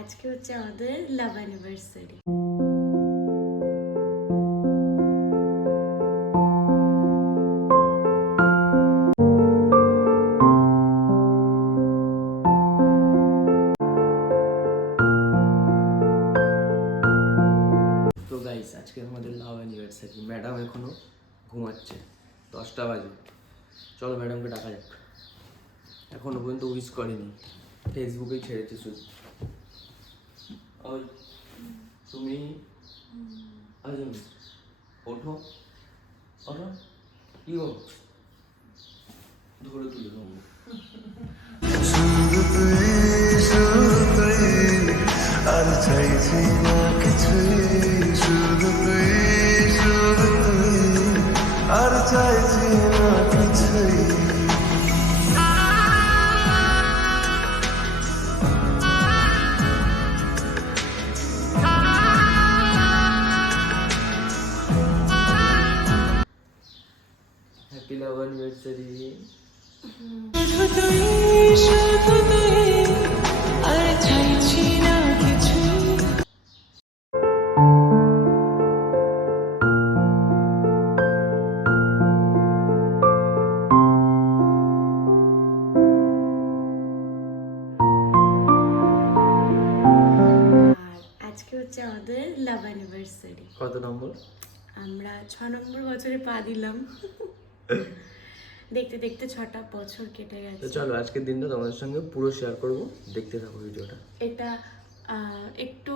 আজকে হচ্ছে আমাদের লাভ অ্যানিভার্সারি করেনি। ফেসবুকেই ছেড়েছে শুধু। ওই তুমি? আজন ওঠো। ওঠো। কি গো ধরে তুলে তুই আর চাইছি না কিছুই শুধু তুই শুধু তুই আর চাইছি না কিছুই। হচ্ছে আমাদের লাভ অ্যানিভার্সারি কত নম্বর? আমরা ছ নম্বর বছরে পা দিলাম। দেখতে দেখতে ছটা বছর কেটে তো গেছে চলো আজকের দিনটা তোমাদের সঙ্গে পুরো শেয়ার করব। দেখতে থাকো ভিডিওটা। এটা আহ, একটু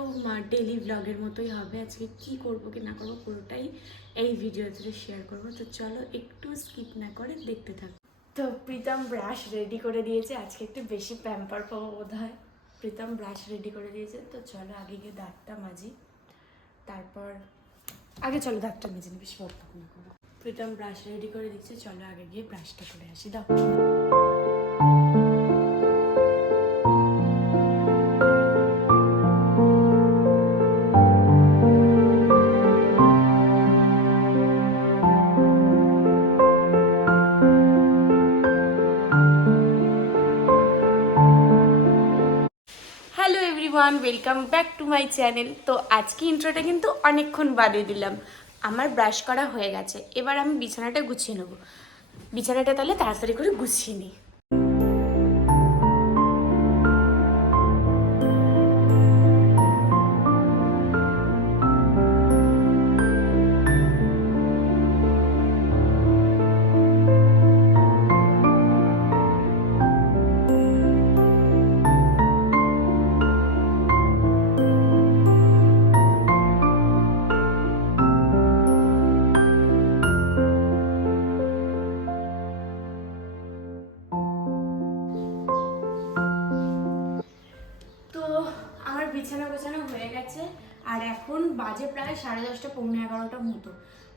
ডেলি ব্লগের মতোই হবে। আজকে কি করব কি না করব পুরোটাই এই ভিডিওতে শেয়ার করব। তো চলো একটু স্কিপ না করে দেখতে থাকো। তো প্রীতম ব্রাশ রেডি করে দিয়েছে। আজকে একটু বেশি প্যাম্পার পাবো বোধ হয় প্রীতম ব্রাশ রেডি করে দিয়েছে। তো চলো আগে গিয়ে দাঁতটা মাজি। তারপর আগে চলো দাঁতটা মেজে নিবি বেশি করো প্রীতম ব্রাশ রেডি করে দিচ্ছে, চলো আগে গিয়ে ব্রাশটা করে আসি, দাও। Welcome back to my channel তো আজকে ইন্ট্রোটা কিন্তু অনেকক্ষণ বাদে দিলাম। আমার ব্রাশ করা হয়ে গেছে। এবার আমি বিছানাটা গুছিয়ে নেব। বিছানাটা তাহলে তাড়াতাড়ি করে গুছিয়ে নিই। গেছে। আর এখন বাজে প্রায় সাড়ে দশটা, পৌনে এগারোটার মতো।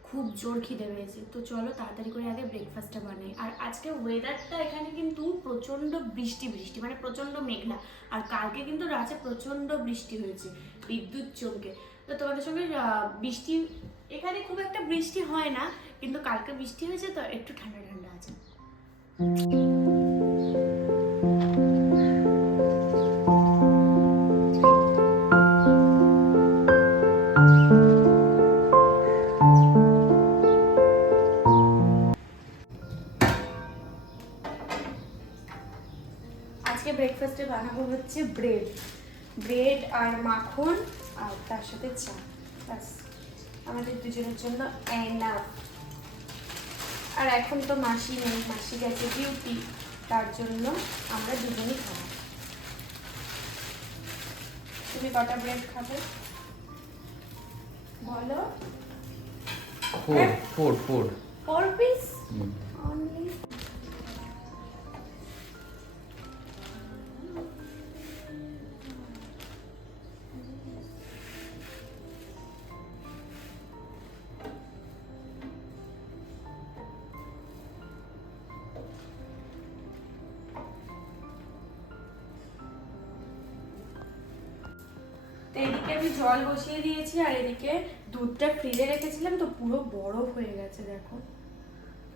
খুব জোর খিদে পেয়েছে। তো চলো তাড়াতাড়ি করে আগে ব্রেকফাস্টটা বানাই। আর আজকে ওয়েদারটা এখানে কিন্তু প্রচণ্ড বৃষ্টি বৃষ্টি মানে প্রচণ্ড মেঘলা। আর কালকে কিন্তু রাতে প্রচণ্ড বৃষ্টি হয়েছে, বিদ্যুৎ চমকে। তো তোমাদের সঙ্গে বৃষ্টি, এখানে খুব একটা বৃষ্টি হয় না, কিন্তু কালকে বৃষ্টি হয়েছে তো একটু ঠান্ডা ঠান্ডা আছে। ব্রেকফাস্টে বানাবো হচ্ছে ব্রেড ব্রেড আর মাখন আর তার সাথে চা। ব্যাস আমাদের দুজনের জন্য এনাফ আর এখন তো মাসি নেই মাসি গেছে ডিউটি তার জন্য আমরা দুজনই খাব। তুমি কটা ব্রেড খাবে? বলো। Four four four four piece এদিকে আমি জল বসিয়ে দিয়েছি আর এদিকে দুধটা ফ্রিজে রেখেছিলাম, তো পুরো বরফ হয়ে গেছে, দেখো।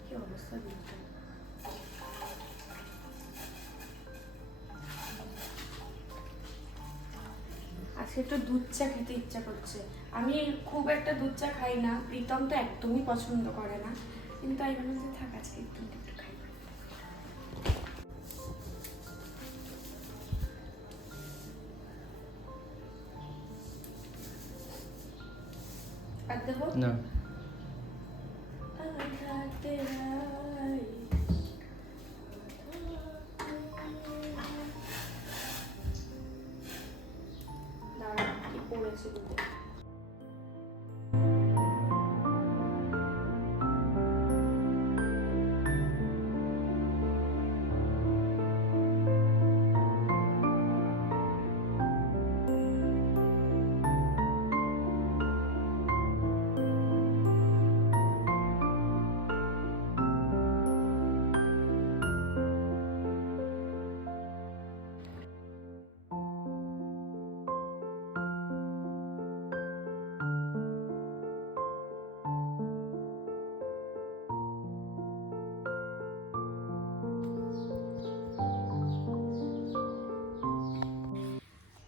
কি অবস্থা দুধটা। আজকে একটু দুধ চা খেতে ইচ্ছা করছে। আমি খুব একটা দুধ চা খাই না, প্রীতম তো একদমই পছন্দ করে না। কিন্তু আমি ভাবলাম যে থাক, আজকে একটু একটু খাই আর দেবো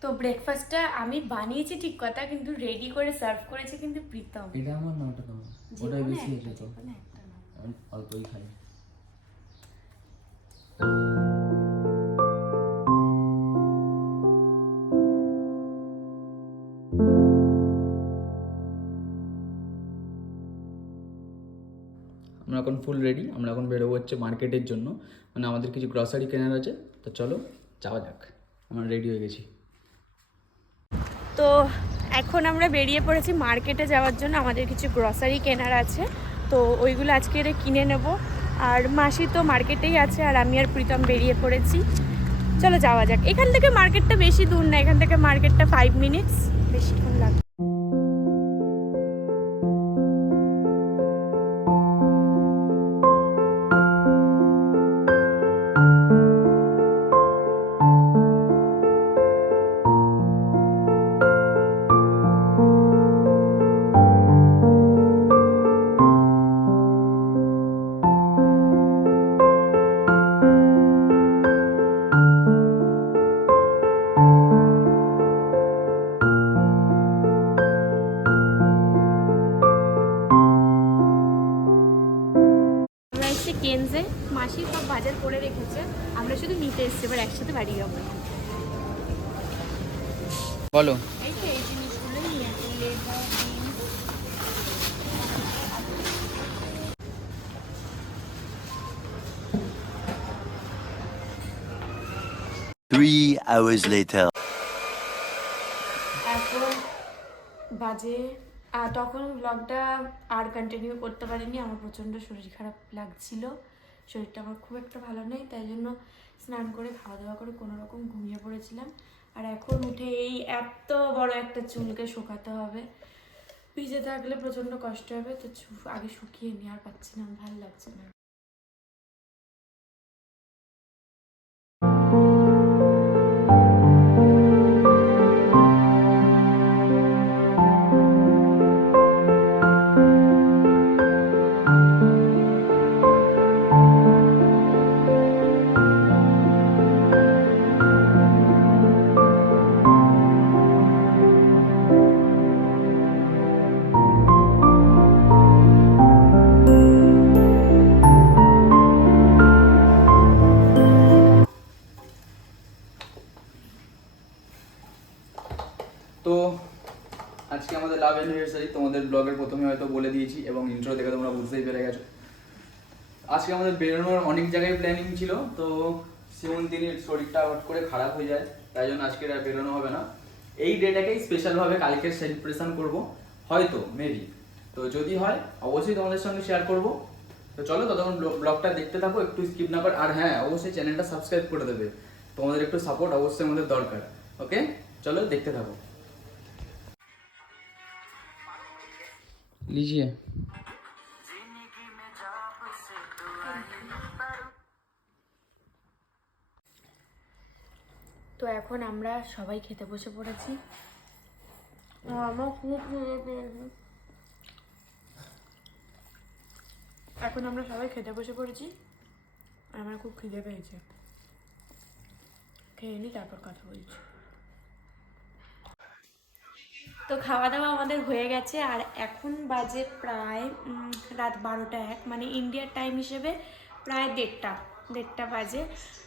তো ব্রেকফাস্টটা আমি বানিয়েছি ঠিক কথা কিন্তু রেডি করে সার্ভ করেছে কিন্তু প্রীতম। এটা আমার না ওটা তোমার ওটাই বেশি হয়েছে তো। আমি অল্পই খাই। আমরা এখন ফুল রেডি আমরা এখন বেরোবো হচ্ছে মার্কেটের জন্য। মানে আমাদের কিছু গ্রসারি কেনার আছে তো চলো যাওয়া যাক। আমরা রেডি হয়ে গেছি। তো এখন আমরা বেরিয়ে পড়েছি মার্কেটে যাওয়ার জন্য। আমাদের কিছু গ্রসারি কেনার আছে। তো ওইগুলো আজকে কিনে নেব। আর মাসি তো মার্কেটেই আছে আর আমি আর প্রীতম বেরিয়ে পড়েছি। চলো যাওয়া যাক। এখান থেকে মার্কেটটা বেশি দূর না, এখান থেকে মার্কেটটা ফাইভ মিনিটস বেশিক্ষণ লাগবে কেনজে মাসি সব বাজার করে রেখেছে। আমরা শুধু নিতে এসেছি এবার একসাথে বাড়ি যাব। বলো। এই তো এই জিনিসগুলো নিয়ে আসি লেবু বিন Three hours later. এখন বাজে আর তখন ব্লগটা আর কন্টিনিউ করতে পারিনি, আমার প্রচণ্ড শরীর খারাপ লাগছিল। শরীরটা আমার খুব একটা ভালো নেই, তাই জন্য স্নান করে খাওয়া দাওয়া করে কোনো রকম ঘুমিয়ে পড়েছিলাম। আর এখন উঠে এই এত বড় একটা চুলকে শুকাতে হবে। ভিজে থাকলে প্রচণ্ড কষ্ট হবে, তো আগে শুকিয়ে নিয়ে আর পাচ্ছি না ভালো লাগছে না। আমাদের লাভ অ্যানিভার্সারি তোমাদের ব্লগের প্রথমে হয়তো বলে দিয়েছি এবং ইন্ট্রো দেখে তোমরা বুঝতেই পেরে গেছো। আজকে আমাদের বেরোনোর অনেক জায়গায় প্ল্যানিং ছিল, তো শিবন্তিনীর শরীরটা হট করে খারাপ হয়ে যায়, তাই জন্য আজকে আর বেরোনো হবে না। এই ডেটাকেই স্পেশালভাবে কালকে সেলিব্রেশন করব, হয়তো মেবি তো যদি হয়, অবশ্যই তোমাদের সঙ্গে শেয়ার করব। তো চলো ততক্ষণ ব্লগটা দেখতে থাকো, একটু স্কিপ না করে। আর হ্যাঁ অবশ্যই চ্যানেলটা সাবস্ক্রাইব করে দেবে। তোমাদের একটু সাপোর্ট অবশ্যই আমাদের দরকার ওকে চলো দেখতে থাকো। लीजिए তো এখন আমরা সবাই খেতে বসে পড়েছি আমার খুব খিদে পেয়েছে। এখন আমরা সবাই খেতে বসে পড়েছি আর আমার খুব খিদে পেয়েছে খেয়ে নিই তারপর কথা বলছি তো খাওয়া দাওয়া আমাদের হয়ে গেছে। আর এখন বাজে প্রায় রাত বারোটা এক মানে ইন্ডিয়ার টাইম হিসেবে প্রায় দেড়টা। দেড়টা বাজে।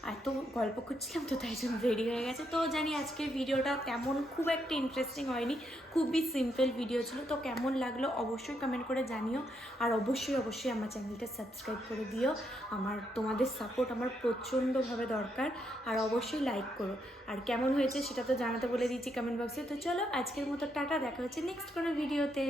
আর তো গল্প করছিলাম তো তাই জন্য রেডি হয়ে গেছে। তো জানি আজকের ভিডিওটা তেমন খুব একটা ইন্টারেস্টিং হয়নি, খুবই সিম্পল ভিডিও ছিল। তো কেমন লাগল অবশ্যই কমেন্ট করে জানিও। আর অবশ্যই অবশ্যই আমার চ্যানেলটা সাবস্ক্রাইব করে দিও। আমার, তোমাদের সাপোর্ট আমার প্রচণ্ডভাবে দরকার। আর অবশ্যই লাইক করো। আর কেমন হয়েছে সেটা তো জানাতে বলে দিয়েছি কমেন্ট বক্সে তো চলো আজকের মতো টাটা, দেখা হচ্ছে নেক্সট কোনো ভিডিওতে